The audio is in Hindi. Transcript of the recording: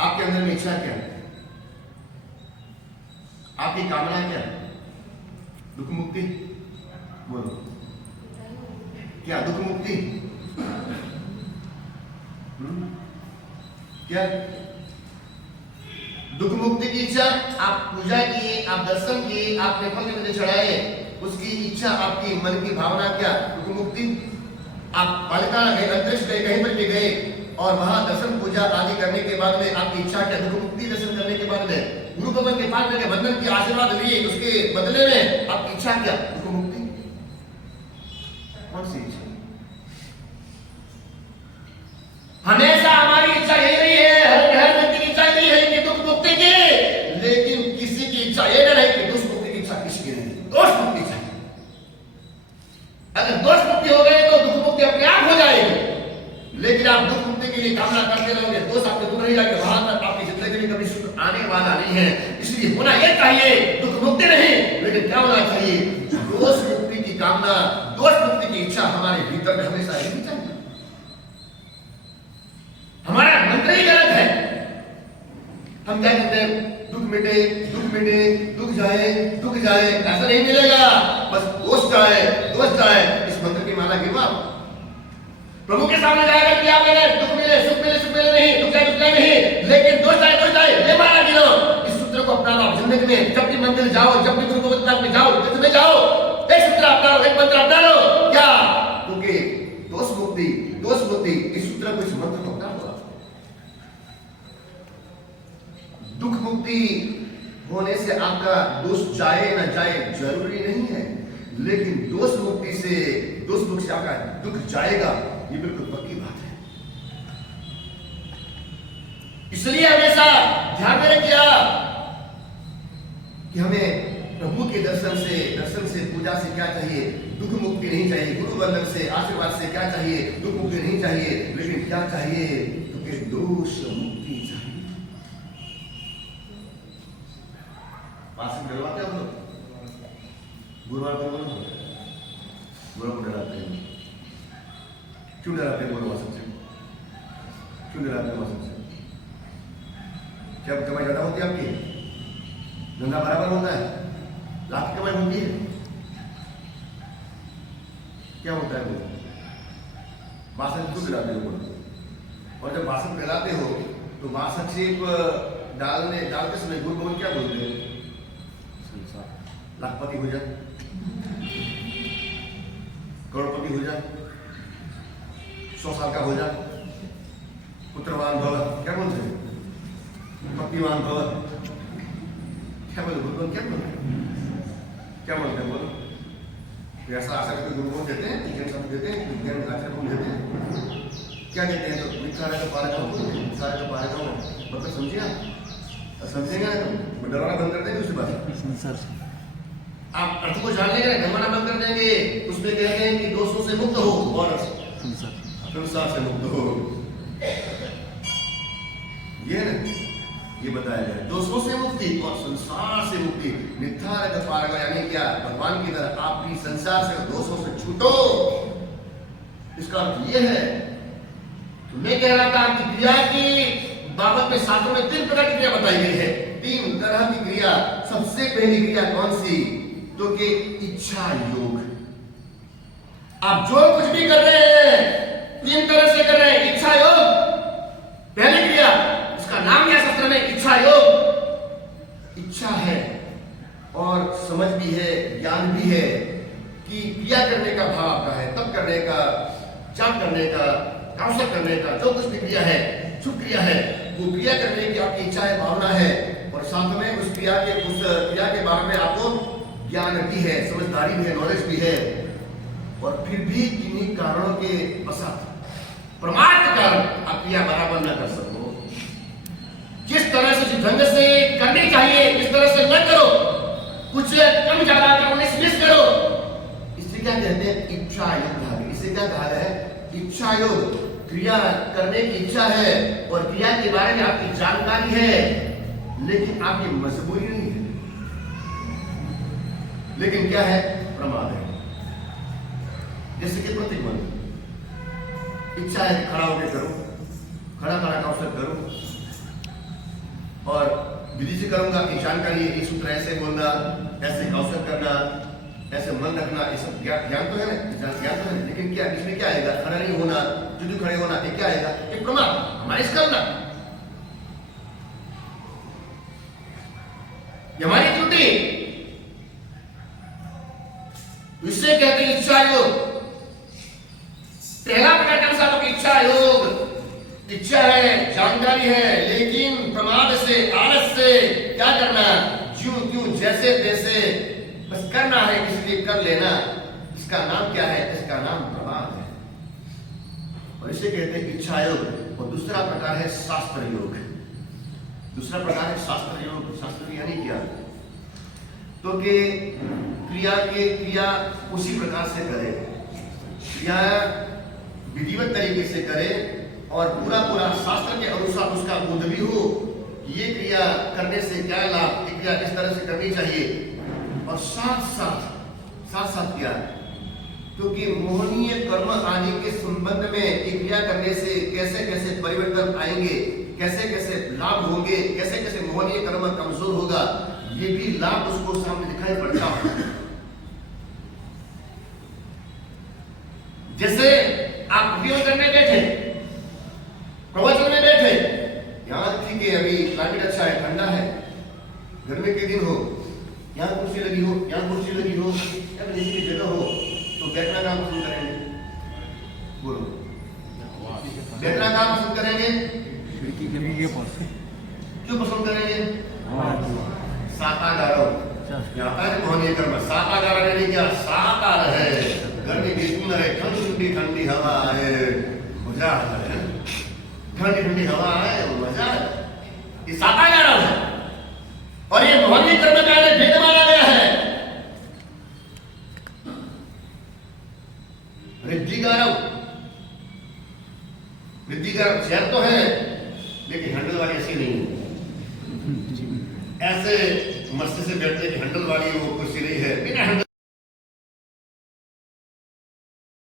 आपके अंदर में इच्छा क्या है? आपकी कामना क्या है? दुख मुक्ति बोलो, क्या दुख मुक्ति? क्या दुख मुक्ति की इच्छा? आप पूजा किए, आप दर्शन किए, आपने फल निवेदन चढ़ाए, उसकी इच्छा, आपकी मन की भावना क्या? दुख मुक्ति। आप पालिका गए, अंतरिक्ष गए, कहीं पर भी गए और वहां दर्शन पूजा आदि करने के बाद में आपकी इच्छा क्या? दुख मुक्ति। दर्शन करने के बाद में गुरु भगवान के पास में बंधन की आशीर्वाद लिए, उसके बदले में आपकी इच्छा क्या? दुख मुक्ति। कौन सी इच्छा? हमेशा हमारी इच्छा यही रही है, हर व्यक्ति की इच्छा यही है कि दुख मुक्ति की, लेकिन किसी की इच्छा ये न रही कि दुष्ट मुक्ति की इच्छा किसकी नहीं? दोष मुक्ति चाहिए। अगर दोष मुक्ति हो गए तो दुख मुक्ति अपने आप हो जाएगी, लेकिन आप दुख मुक्ति के लिए कामना करते रहोगे, दोष आपके दूर नहीं जाएगा, वहां तक आपकी जिंदगी में कभी सुख आने वाला नहीं है। इसलिए होना यह चाहिए दुख मुक्ति नहीं, लेकिन क्या होना चाहिए? दोष मुक्ति की कामना, दोष मुक्ति की इच्छा हमारे भीतर में हमेशा रहनी चाहिए। हमारा मंत्र ही गलत है। हम क्या कहते हैं? दुख मिटे, दुख मिटे, दुख जाए, दुख जाए। ऐसा नहीं मिलेगा, बस दोष जाए, दोष जाए। इस मंत्र की माला गिनवा प्रभु के सामने जाएगा कि आप मेरे दुख मिले, सुख मिले, सुख मिले नहीं, दुख जाए नहीं, लेकिन दोष जाए, दोष जाए, ये माला गिनो। इस सूत्र को अपना लो जिंदगी में। जब भी मंदिर जाओ, जब भी गुरु गोविंद पाठ में जाओ, तीर्थ में जाओ, एक सूत्र अपना लो, एक मंत्र अपना लो। क्या? क्योंकि दोष मुक्ति, दोष मुक्ति, इस सूत्र को, इस मंत्र को अपना लो। दुख मुक्ति होने से आपका दोष जाए ना जाए जरूरी नहीं है, लेकिन दोष मुक्ति से, दोष मुक्ति से आपका दुख जाएगा, ये बिल्कुल पक्की बात है। इसलिए हमेशा ध्यान में रखिए कि हमें प्रभु के दर्शन से, पूजा से क्या चाहिए? दुख मुक्ति नहीं चाहिए। गुरु बंधन से, आशीर्वाद से क्या चाहिए? दुख मुक्ति नहीं चाहिए, लेकिन क्या चाहिए? क्योंकि दोष मुक्ति चाहिए। पास डरवाते हम लोग, गुरुवार को बोलो, गुरुवार को डराते हैं। क्यों डराते हैं? बोलो वासक से, क्यों डराते हैं वासक से? क्या कमाई ज्यादा होती है आपकी? धंधा बराबर होता है? लाख की कमाई होती है? क्या होता है? वो वासक क्यों डराते हो? बोलो। और जब वासक डराते हो तो वासक से डालते समय गुरु गोविंद क्या बोलते हैं? लाखपति हो जा, करोड़पति हो जा, 100 साल का हो जा, पुत्रवान भव, क्या बोलते हैं? पत्नीवान भव, क्या बोलते? गुरु क्या बोलते हैं? क्या बोलते हैं? बोलो। ऐसा आशा करके गुरु को देते हैं, विज्ञान शब्द देते हैं, विज्ञान आचार्य को देते हैं, क्या देते हैं? तो विचार का पारक हो, सारे का पारक हो, मतलब समझिए आप, समझेंगे ना तो डराना बंद कर देंगे। उसके बाद संसार से आप अर्थ को जान लेंगे, डरवाना बंद कर देंगे। उसमें कहते हैं कि दोषों से मुक्त हो और संसार से मुक्त हो। ये ना, ये बताया जाए, दोषों से मुक्ति और संसार से मुक्ति। निथारक पारग, यानी क्या? भगवान की तरह आप भी संसार से, दोषों से छूटो। इसका अर्थ ये है। तो मैं कह रहा था कि क्रिया की बाबत में शास्त्रों में 3 प्रकार की क्रिया बताई गई है। 3 तरह की क्रिया। सबसे पहली क्रिया कौन सी? तो कि इच्छा योग। आप जो कुछ भी कर रहे हैं 3 तरह से कर रहे हैं। इच्छा योग पहली क्रिया, इसका नाम क्या शास्त्र में? इच्छा योग। इच्छा है और समझ भी है, ज्ञान भी है कि क्रिया करने का भाव आपका है, तब करने का, जाप करने का, आवश्यक करने का, जो कुछ भी क्रिया है, शुभ क्रिया है, वो क्रिया करने की आपकी इच्छा है, भावना है, और साथ में उस क्रिया के बारे में आपको ज्ञान भी है, समझदारी भी है, नॉलेज भी है। और फिर भी किन्हीं कारणों के वसात, प्रमाद के कारण आप क्रिया बराबर न कर सको। जिस तरह से, जिस ढंग से करनी चाहिए इस तरह से न करो, कुछ कम ज्यादा करो, मिस करो। इसे क्या कहते हैं? इच्छा योग। इसे क्या कहा है? इच्छा योग। क्रिया करने की इच्छा है और क्रिया के बारे में आपकी जानकारी है, लेकिन आपकी मजबूरी नहीं है। लेकिन क्या है? प्रमाद है। जैसे कि प्रतिबंध, इच्छा है कि खड़ा होकर करो, खड़ा का अवसर करो, विधि से करूंगा, ये जानकारी, ये सूत्र ऐसे बोलना, ऐसे अवसर करना, ऐसे मन रखना, ये सब ज्ञान तो है ना, ज्ञान तो है, लेकिन क्या इसमें क्या आएगा? खड़ा नहीं होना, जुदू खड़े होना, ये क्या आएगा? एक प्रमाण, हमारे करना, हमारी त्रुटि, इससे कहते हैं इच्छा योग। पहला प्रकार का साधों की इच्छा योग, इच्छा है, जानकारी है, लेकिन प्रमाद से, आलस से क्या करना? ज्यों त्यों जैसे तैसे बस करना है, इसलिए कर लेना। इसका नाम क्या है? इसका नाम प्रमाद है, और इसे कहते हैं इच्छा योग। और दूसरा प्रकार है शास्त्र योग। दूसरा प्रकार है शास्त्र योग। शास्त्र यानी क्या? तो कि क्रिया उसी प्रकार से करे, क्रिया विधिवत तरीके से करे, और पूरा शास्त्र के अनुसार उसका बोध भी हो, ये क्रिया करने से क्या लाभ, ये क्रिया इस तरह से करनी चाहिए। और साथ क्या? क्योंकि मोहनीय कर्म आदि के संबंध में एक क्रिया करने से कैसे कैसे परिवर्तन आएंगे, कैसे कैसे लाभ होंगे, कैसे कैसे मोहनीय कर्म कमजोर होगा, ये भी लाभ उसको सामने दिखाई पड़ता है। जैसे आप प्रवचन करने बैठे, प्रवचन में बैठे, यहाँ ठीक है, अभी क्लाइमेट अच्छा है, ठंडा है, गर्मी के दिन हो, यहाँ कुर्सी लगी हो, यहाँ कुर्सी लगी हो, या किसी की जगह हो, तो बैठना कहाँ पसंद करेंगे? बोलो, बैठना कहाँ पसंद करेंगे? क्यों पसंद करेंगे? सातागारो, यहाँ पर मोहनीय कर्म, सातागारो यानी क्या? साकार है, गर्मी भी सुंदर है, ठंडी हवा है, मजा आता है, ठंडी हवा है, मजा है, ये सातागारो है। और ये मोहनीय कर्म का भेद माना गया है। रिद्धिगारव चेयर तो है, लेकिन हैंडल वाली ऐसी नहीं है, ऐसे मस्ती से बैठने की हैंडल वाली वो कुर्सी नहीं है, बिना हैंडल